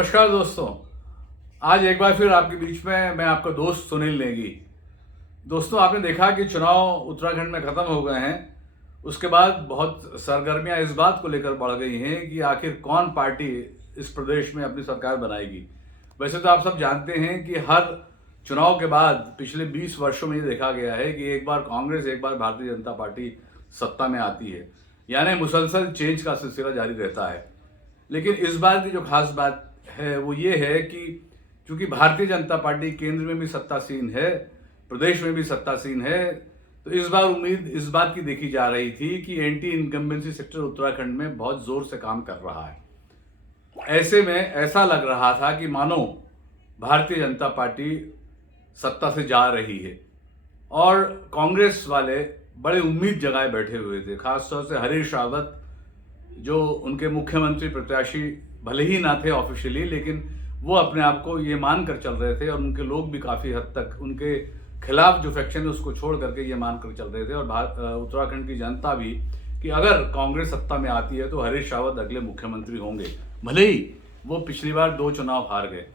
नमस्कार दोस्तों। आज एक बार फिर आपके बीच में मैं आपका दोस्त सुनील नेगी। दोस्तों, आपने देखा कि चुनाव उत्तराखंड में ख़त्म हो गए हैं। उसके बाद बहुत सरगर्मियां इस बात को लेकर बढ़ गई हैं कि आखिर कौन पार्टी इस प्रदेश में अपनी सरकार बनाएगी। वैसे तो आप सब जानते हैं कि हर चुनाव के बाद पिछले 20 वर्षों में ये देखा गया है कि एक बार कांग्रेस, एक बार भारतीय जनता पार्टी सत्ता में आती है, यानी मुसलसल चेंज का सिलसिला जारी रहता है। लेकिन इस बार की जो खास बात है वो ये है कि चूंकि भारतीय जनता पार्टी केंद्र में भी सत्तासीन है, प्रदेश में भी सत्तासीन है, तो इस बार उम्मीद इस बात की देखी जा रही थी कि एंटी इनकम्बेंसी सेक्टर उत्तराखंड में बहुत जोर से काम कर रहा है। ऐसे में ऐसा लग रहा था कि मानो भारतीय जनता पार्टी सत्ता से जा रही है और कांग्रेस वाले बड़े उम्मीद जगाए बैठे हुए थे। खासतौर से हरीश रावत, जो उनके मुख्यमंत्री प्रत्याशी भले ही ना थे ऑफिशियली, लेकिन वो अपने आप को ये मान कर चल रहे थे और उनके लोग भी काफ़ी हद तक उनके खिलाफ जो फैक्शन है उसको छोड़ करके ये मान कर चल रहे थे, और उत्तराखंड की जनता भी, कि अगर कांग्रेस सत्ता में आती है तो हरीश रावत अगले मुख्यमंत्री होंगे, भले ही वो पिछली बार 2 चुनाव हार गए।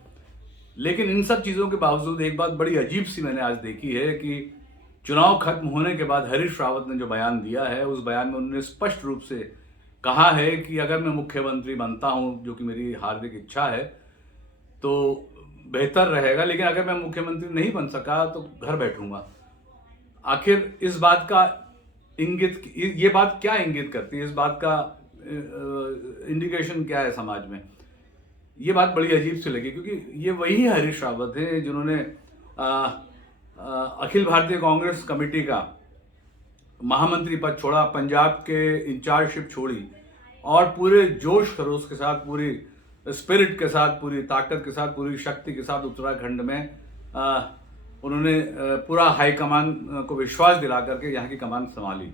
लेकिन इन सब चीज़ों के बावजूद एक बात बड़ी अजीब सी मैंने आज देखी है कि चुनाव खत्म होने के बाद हरीश रावत ने जो बयान दिया है, उस बयान में उन्होंने स्पष्ट रूप से कहा है कि अगर मैं मुख्यमंत्री बनता हूं, जो कि मेरी हार्दिक इच्छा है, तो बेहतर रहेगा, लेकिन अगर मैं मुख्यमंत्री नहीं बन सका तो घर बैठूंगा। आखिर इस बात का इंगित, ये बात क्या इंगित करती है, इस बात का इंडिकेशन क्या है समाज में? ये बात बड़ी अजीब सी लगी, क्योंकि ये वही हरीश रावत हैं जिन्होंने अखिल भारतीय कांग्रेस कमेटी का महामंत्री पद छोड़ा, पंजाब के इंचार्जशिप छोड़ी और पूरे जोश खरोश के साथ, पूरी स्पिरिट के साथ, पूरी ताकत के साथ, पूरी शक्ति के साथ उत्तराखंड में उन्होंने पूरा हाईकमान को विश्वास दिला करके यहाँ की कमान संभाली।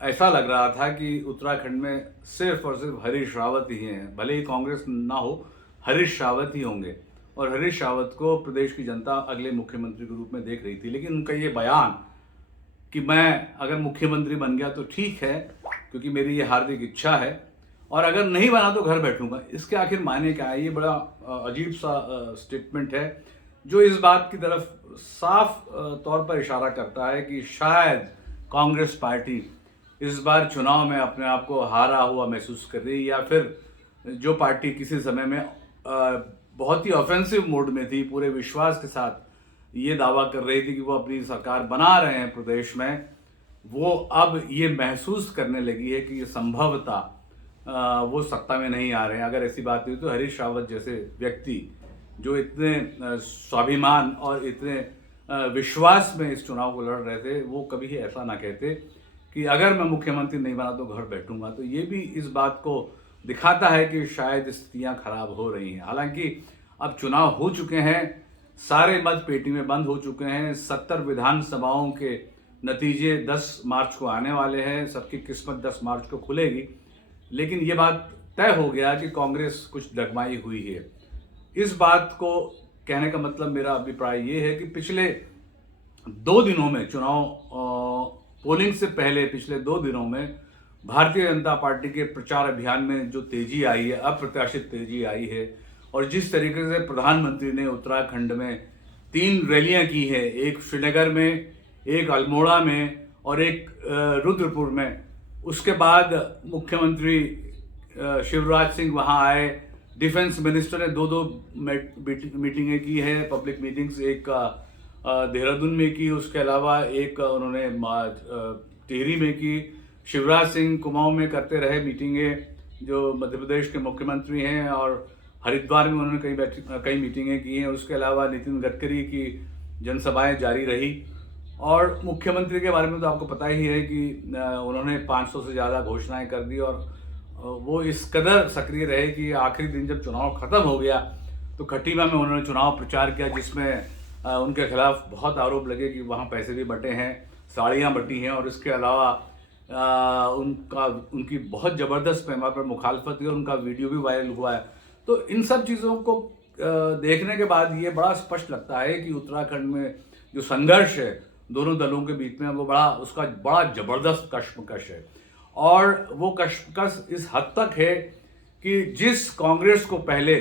ऐसा लग रहा था कि उत्तराखंड में सिर्फ और सिर्फ हरीश रावत ही हैं, भले ही कांग्रेस ना हो, हरीश रावत ही होंगे, और हरीश रावत को प्रदेश की जनता अगले मुख्यमंत्री के रूप में देख रही थी। लेकिन उनका ये बयान कि मैं अगर मुख्यमंत्री बन गया तो ठीक है, क्योंकि मेरी ये हार्दिक इच्छा है, और अगर नहीं बना तो घर बैठूंगा, इसके आखिर मायने क्या है? ये बड़ा अजीब सा स्टेटमेंट है, जो इस बात की तरफ साफ तौर पर इशारा करता है कि शायद कांग्रेस पार्टी इस बार चुनाव में अपने आप को हारा हुआ महसूस कर रही है, या फिर जो पार्टी किसी समय में बहुत ही ऑफेंसिव मोड में थी, पूरे विश्वास के साथ ये दावा कर रही थी कि वो अपनी सरकार बना रहे हैं प्रदेश में, वो अब ये महसूस करने लगी है कि ये संभवतः वो सत्ता में नहीं आ रहे हैं। अगर ऐसी बात हुई तो हरीश रावत जैसे व्यक्ति, जो इतने स्वाभिमान और इतने विश्वास में इस चुनाव को लड़ रहे थे, वो कभी ऐसा ना कहते कि अगर मैं मुख्यमंत्री नहीं बना तो घर बैठूंगा। तो ये भी इस बात को दिखाता है कि शायद स्थितियां खराब हो रही हैं। हालांकि अब चुनाव हो चुके हैं, सारे मत पेटी में बंद हो चुके हैं, 70 विधानसभाओं के नतीजे 10 मार्च को आने वाले हैं, सबकी किस्मत 10 मार्च को खुलेगी। लेकिन ये बात तय हो गया कि कांग्रेस कुछ डगमाई हुई है। इस बात को कहने का मतलब, मेरा अभिप्राय ये है कि पिछले 2 दिनों में, चुनाव पोलिंग से पहले पिछले 2 दिनों में भारतीय जनता पार्टी के प्रचार अभियान में जो तेजी आई है, अप्रत्याशित तेजी आई है, और जिस तरीके से प्रधानमंत्री ने उत्तराखंड में 3 रैलियां की है, एक श्रीनगर में, एक अल्मोड़ा में और एक रुद्रपुर में। उसके बाद मुख्यमंत्री शिवराज सिंह वहां आए, डिफेंस मिनिस्टर ने 2-2 मीटिंगें की है, पब्लिक मीटिंग्स, एक देहरादून में की, उसके अलावा एक उन्होंने टिहरी में की। शिवराज सिंह कुमाऊं में करते रहे मीटिंगें, जो मध्य प्रदेश के मुख्यमंत्री हैं, और हरिद्वार में उन्होंने कई मीटिंगें की हैं। उसके अलावा नितिन गडकरी की जनसभाएं जारी रही, और मुख्यमंत्री के बारे में तो आपको पता ही है कि उन्होंने 500 से ज़्यादा घोषणाएं कर दी, और वो इस कदर सक्रिय रहे कि आखिरी दिन जब चुनाव खत्म हो गया तो खटीमा में उन्होंने चुनाव प्रचार किया, जिसमें उनके खिलाफ बहुत आरोप लगे कि वहाँ पैसे भी बटे हैं, साड़ियाँ बटी हैं, और इसके अलावा उनकी बहुत ज़बरदस्त पैमाने पर मुखालफत हुई और उनका वीडियो भी वायरल हुआ है। तो इन सब चीज़ों को देखने के बाद ये बड़ा स्पष्ट लगता है कि उत्तराखंड में जो संघर्ष है दोनों दलों के बीच में, वो उसका बड़ा ज़बरदस्त कश्मकश है। और वो कश्मकश इस हद तक है कि जिस कांग्रेस को पहले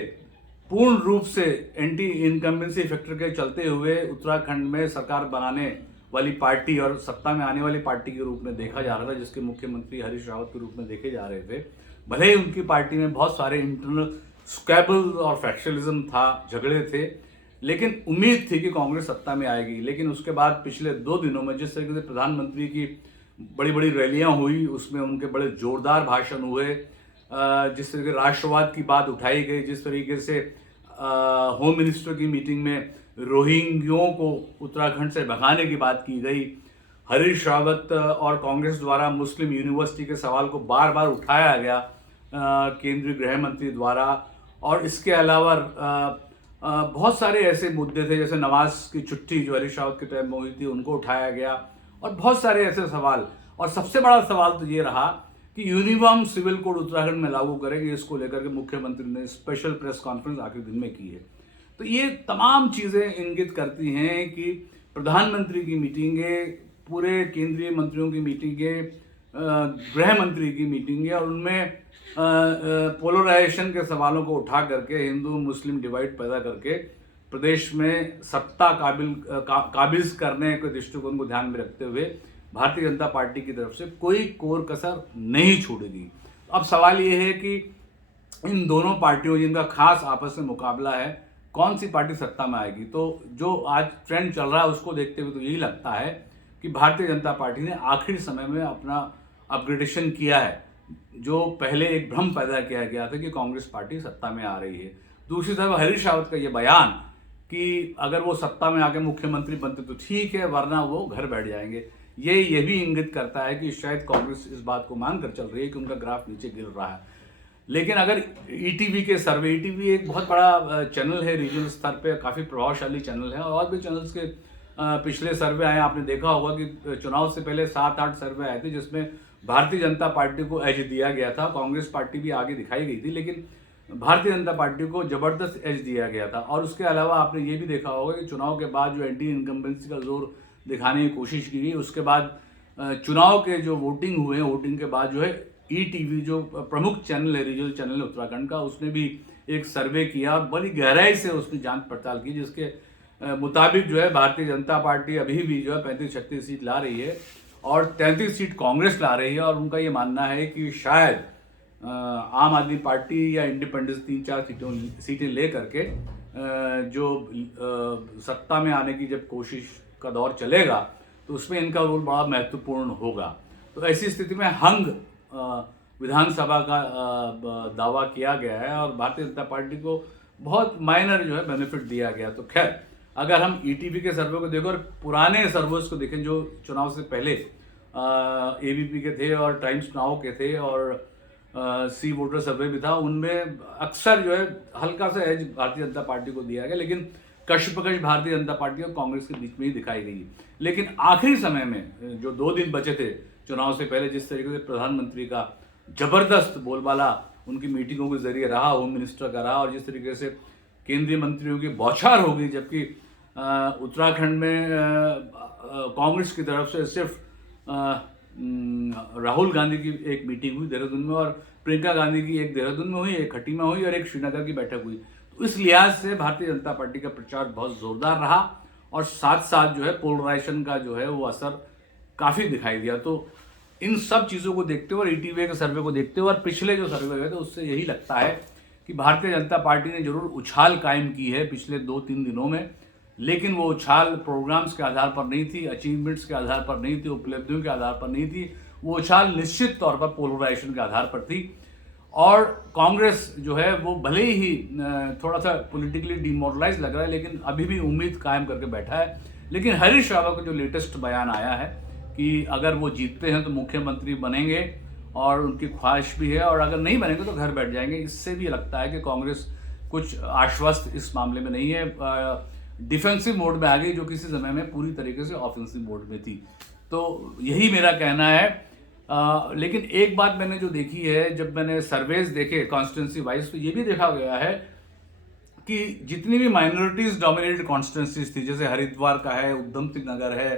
पूर्ण रूप से एंटी इनकम्बेंसी फैक्टर के चलते हुए उत्तराखंड में सरकार बनाने वाली पार्टी और सत्ता में आने वाली पार्टी के रूप में देखा जा रहा था, जिसके मुख्यमंत्री हरीश रावत के रूप में देखे जा रहे थे। भले ही उनकी पार्टी में बहुत सारे इंटरनल स्क्वैबल और फैक्शनलिज्म था, झगड़े थे, लेकिन उम्मीद थी कि कांग्रेस सत्ता में आएगी। लेकिन उसके बाद पिछले 2 दिनों में जिस तरीके से प्रधानमंत्री की बड़ी बड़ी रैलियां हुई, उसमें उनके बड़े जोरदार भाषण हुए, जिस तरीके राष्ट्रवाद की बात उठाई गई, जिस तरीके से होम मिनिस्टर की मीटिंग में रोहिंग्यों को उत्तराखंड से भगाने की बात की गई, हरीश रावत और कांग्रेस द्वारा मुस्लिम यूनिवर्सिटी के सवाल को बार बार उठाया गया केंद्रीय गृह मंत्री द्वारा, और इसके अलावा बहुत सारे ऐसे मुद्दे थे जैसे नमाज की छुट्टी जो हरीश रावत के टाइम में हुई थी उनको उठाया गया, और बहुत सारे ऐसे सवाल। और सबसे बड़ा सवाल तो ये रहा कि यूनिफॉर्म सिविल कोड उत्तराखंड में लागू करेंगे, इसको लेकर के मुख्यमंत्री ने स्पेशल प्रेस कॉन्फ्रेंस आखिरी दिन में की है। तो ये तमाम चीज़ें इंगित करती हैं कि प्रधानमंत्री की मीटिंगें, पूरे केंद्रीय मंत्रियों की मीटिंगें, गृह मंत्री की मीटिंगें, और उनमें पोलराइजेशन के सवालों को उठा करके हिंदू मुस्लिम डिवाइड पैदा करके प्रदेश में सत्ता काबिज करने के दृष्टिकोण को ध्यान में रखते हुए भारतीय जनता पार्टी की तरफ से कोई कोर कसर नहीं छोड़ेगी। अब सवाल ये है कि इन दोनों पार्टियों जिनका खास आपस में मुकाबला है, कौन सी पार्टी सत्ता में आएगी। तो जो आज ट्रेंड चल रहा है उसको देखते हुए तो यही लगता है कि भारतीय जनता पार्टी ने आखिरी समय में अपना अपग्रेडेशन किया है। जो पहले एक भ्रम पैदा किया गया था कि कांग्रेस पार्टी सत्ता में आ रही है, दूसरी तरफ हरीश रावत का ये बयान कि अगर वो सत्ता में आके मुख्यमंत्री बनते तो ठीक है, वरना वो घर बैठ जाएंगे, ये भी इंगित करता है कि शायद कांग्रेस इस बात को मानकर चल रही है कि उनका ग्राफ नीचे गिर रहा है। लेकिन अगर ईटीवी के सर्वे, ईटीवी एक बहुत बड़ा चैनल है, रीजनल स्तर पे काफ़ी प्रभावशाली चैनल है, और भी चैनल्स के पिछले सर्वे आए, आपने देखा होगा कि चुनाव से पहले 7-8 सर्वे आए थे जिसमें भारतीय जनता पार्टी को एज दिया गया था। कांग्रेस पार्टी भी आगे दिखाई गई थी, लेकिन भारतीय जनता पार्टी को जबरदस्त एज दिया गया था। और उसके अलावा आपने ये भी देखा होगा कि चुनाव के बाद जो एंटी इनकम्बेंसी का जोर दिखाने की कोशिश की गई, उसके बाद चुनाव के जो वोटिंग हुए, वोटिंग के बाद जो है ईटीवी जो प्रमुख चैनल है, रीजनल चैनल है उत्तराखंड का, उसने भी एक सर्वे किया और बड़ी गहराई से उसने जांच पड़ताल की, जिसके मुताबिक जो है भारतीय जनता पार्टी अभी भी जो है 35-36 सीट ला रही है और 33 सीट कांग्रेस ला रही है। और उनका ये मानना है कि शायद आम आदमी पार्टी या इंडिपेंडेंस 3-4 सीटें ले करके जो सत्ता में आने की जब कोशिश का दौर चलेगा तो उसमें इनका रोल बड़ा महत्वपूर्ण होगा। तो ऐसी स्थिति में हंग विधानसभा का दावा किया गया है और भारतीय जनता पार्टी को बहुत माइनर जो है बेनिफिट दिया गया। तो खैर, अगर हम ईटीवी के सर्वे को देखें और पुराने सर्वेस को देखें जो चुनाव से पहले एबीपी के थे और टाइम्स नाउ के थे और सी वोटर सर्वे भी था, उनमें अक्सर जो है हल्का सा एज भारतीय जनता पार्टी को दिया गया, लेकिन कश्मकश भारतीय जनता पार्टी और कांग्रेस के बीच में ही दिखाई गई। लेकिन आखिरी समय में जो 2 दिन बचे थे चुनाव से पहले, जिस तरीके से प्रधानमंत्री का जबरदस्त बोलबाला उनकी मीटिंगों के जरिए रहा, होम मिनिस्टर का रहा, और जिस तरीके से केंद्रीय मंत्रियों की बौछार हो गई, जबकि उत्तराखंड में कांग्रेस की तरफ से सिर्फ राहुल गांधी की एक मीटिंग हुई देहरादून में, और प्रियंका गांधी की एक देहरादून में हुई, एक खट्टी में हुई और एक श्रीनगर की बैठक हुई। तो इस लिहाज से भारतीय जनता पार्टी का प्रचार बहुत जोरदार रहा और साथ साथ जो है पोलराइजेशन का जो है वो असर काफ़ी दिखाई दिया। तो इन सब चीज़ों को देखते हुए और ईटीवी के सर्वे को देखते हुए और पिछले जो सर्वे हुए थे उससे यही लगता है कि भारतीय जनता पार्टी ने जरूर उछाल कायम की है पिछले 2-3 दिनों में, लेकिन वो उछाल प्रोग्राम्स के आधार पर नहीं थी, अचीवमेंट्स के आधार पर नहीं थी, उपलब्धियों के आधार पर नहीं थी। वो उछाल निश्चित तौर पर पोलराइजेशन के आधार पर थी। और कांग्रेस जो है वो भले ही थोड़ा सा पॉलिटिकली डिमोरलाइज लग रहा है, लेकिन अभी भी उम्मीद कायम करके बैठा है। लेकिन हरीश रावत का जो लेटेस्ट बयान आया है कि अगर वो जीतते हैं तो मुख्यमंत्री बनेंगे और उनकी ख्वाहिश भी है, और अगर नहीं बनेंगे तो घर बैठ जाएंगे, इससे भी लगता है कि कांग्रेस कुछ आश्वस्त इस मामले में नहीं है, डिफेंसिव मोड में आ गई, जो किसी समय में पूरी तरीके से ऑफेंसिव मोड में थी। तो यही मेरा कहना है। लेकिन एक बात मैंने जो देखी है, जब मैंने सर्वेज देखे कॉन्स्टिट्यूंसी वाइज, तो ये भी देखा गया है कि जितनी भी माइनॉरिटीज डोमिनेटेड कॉन्स्टिट्यूंसीज थी, जैसे हरिद्वार का है, उधम सिंह नगर है,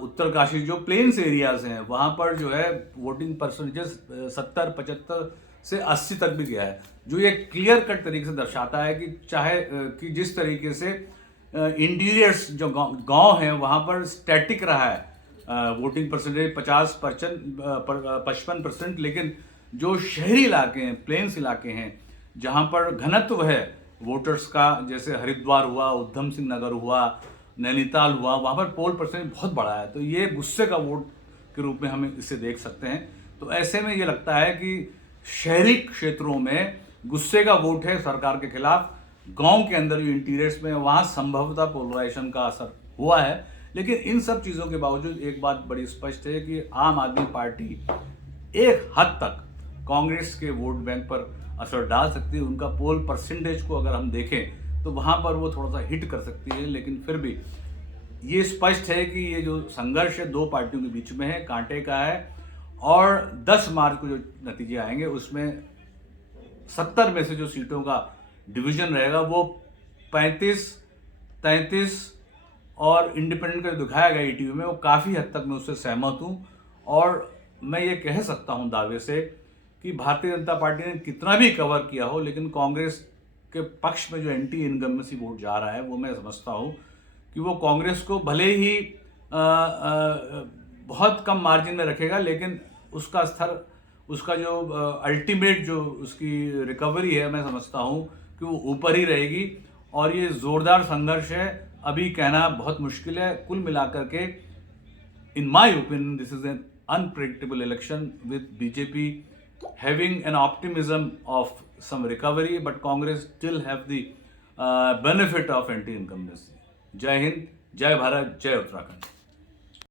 उत्तरकाशी, जो प्लेन्स एरियाज हैं, वहाँ पर जो है वोटिंग परसेंटेज 70, 75 से 80 तक भी गया है। जो ये क्लियर कट तरीके से दर्शाता है कि चाहे कि जिस तरीके से इंटीरियर्स जो गांव हैं वहाँ पर स्टैटिक रहा है वोटिंग परसेंटेज 55%, लेकिन जो शहरी इलाके हैं, प्लेन्स इलाके हैं, जहाँ पर घनत्व है वोटर्स का, जैसे हरिद्वार हुआ, उधम सिंह नगर हुआ, नैनीताल हुआ, वहाँ पर पोल परसेंटेज बहुत बड़ा है। तो ये गुस्से का वोट के रूप में हम इसे देख सकते हैं। तो ऐसे में ये लगता है कि शहरी क्षेत्रों में गुस्से का वोट है सरकार के खिलाफ। गांव के अंदर जो इंटीरियर्स में वहाँ संभवतः पोलराइजेशन का असर हुआ है। लेकिन इन सब चीज़ों के बावजूद एक बात बड़ी स्पष्ट है कि आम आदमी पार्टी एक हद तक कांग्रेस के वोट बैंक पर असर डाल सकती है। उनका पोल परसेंटेज को अगर हम देखें तो वहाँ पर वो थोड़ा सा हिट कर सकती है, लेकिन फिर भी ये स्पष्ट है कि ये जो संघर्ष है दो पार्टियों के बीच में है, कांटे का है। और 10 मार्च को जो नतीजे आएंगे उसमें 70 में से जो सीटों का डिवीजन रहेगा वो 35, 33 और इंडिपेंडेंट का जो दिखाया गया ईटीवी में वो काफ़ी हद तक मैं उससे सहमत हूँ। और मैं ये कह सकता हूँ दावे से कि भारतीय जनता पार्टी ने कितना भी कवर किया हो, लेकिन कांग्रेस के पक्ष में जो एंटी इनकम्बेंसी वोट जा रहा है वो मैं समझता हूँ कि वो कांग्रेस को भले ही बहुत कम मार्जिन में रखेगा, लेकिन उसका स्तर, उसका जो अल्टीमेट जो उसकी रिकवरी है, मैं समझता हूँ कि वो ऊपर ही रहेगी। और ये ज़ोरदार संघर्ष है, अभी कहना बहुत मुश्किल है। कुल मिलाकर के in my opinion this is an unpredictable election with BJP having an optimism of some recovery, but Congress still have the benefit of anti-incumbency. जय हिंद, जय भारत, जय उत्तराखंड।